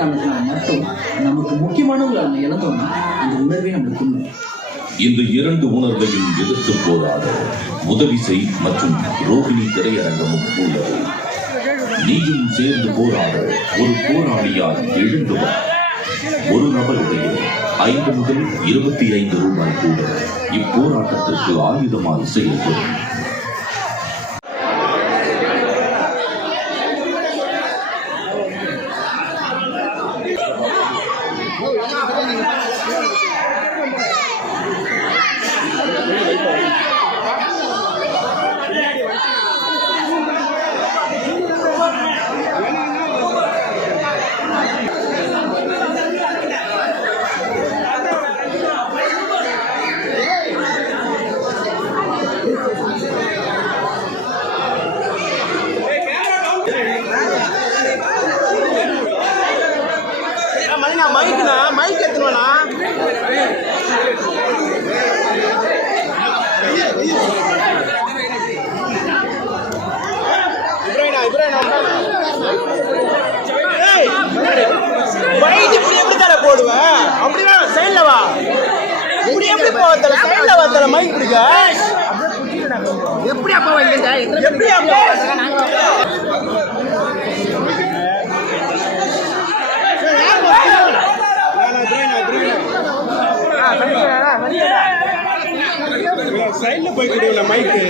காரணத்தினால மட்டும் நமக்கு முக்கியமானவங்களை நம்ம இழந்தோம்னா அந்த உணர்வே நம்மளுக்கு உண்மை. இந்த இரண்டு உணர்வையும் எதிர்த்து போராட உதவிசை மற்றும் ரோகிணி திரையரங்கமும் உள்ளது. நீயும் சேர்ந்து போராட ஒரு போராளியால் எழுந்துவார். ஒரு நபருடைய 5 முதல் 25 ரூபாய் கூட இப்போராட்டத்திற்கு ஆயுதமாக செயல்படும். மைக் எடுத்துனா போடுவேன் அப்படிதான் சைட்ல வா. இப்படி எப்படி போவதில்ல சைட்ல வரல மைக் பிடிக்க எப்படி அப்பா வைங்க எப்படி அப்பா சைட்ல போய் கொடுங்க மைக்கு.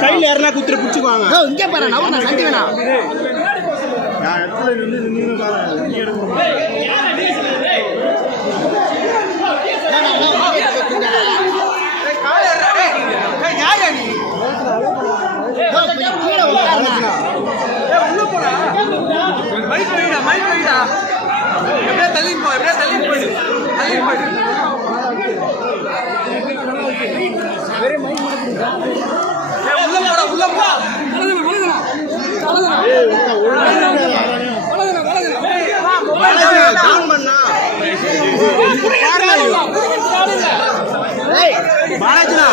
சைட்ல யாரனா குத்துற புடிச்சுவாங்க. இங்க பாரு நான் சண்டி வேணா. நான் இடத்துல இருந்து நின்னு பாரு. நீ எடுங்க. ஏய் யாரா நீ? உள்ள போடா. மைக் வைடா. எப்படியே தள்ளி போடு. வேற மைக் போடுங்க. உள்ள போடா. டவுன் பண்ணா.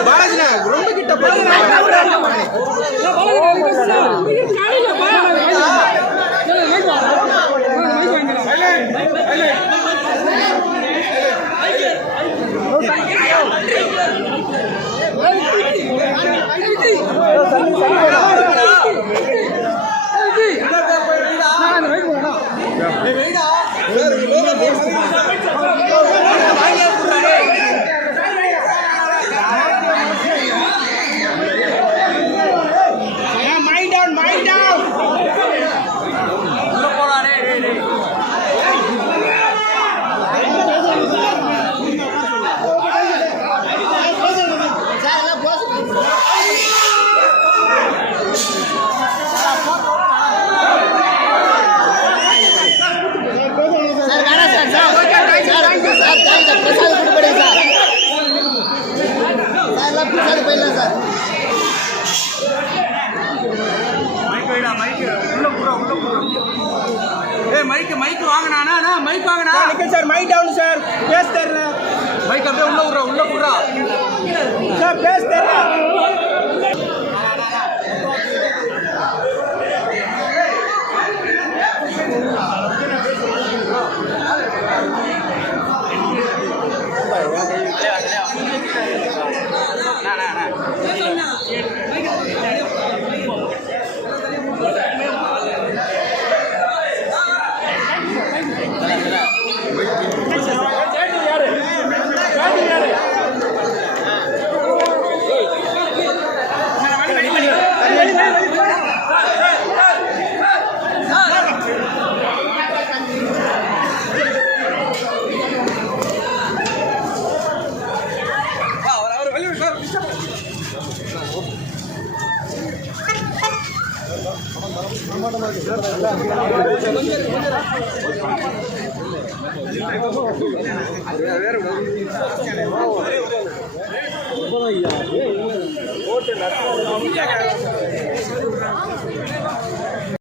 பாலாஜினா ரொம்ப கிட்ட போறீங்க. மைக் வாங்கினா மைக் வாங்கினா சார் மைக் டவுன் சார் பேச தெரியல மைக் அப்படியே உள்ள விடுறா சார் பேச தெரியல வேற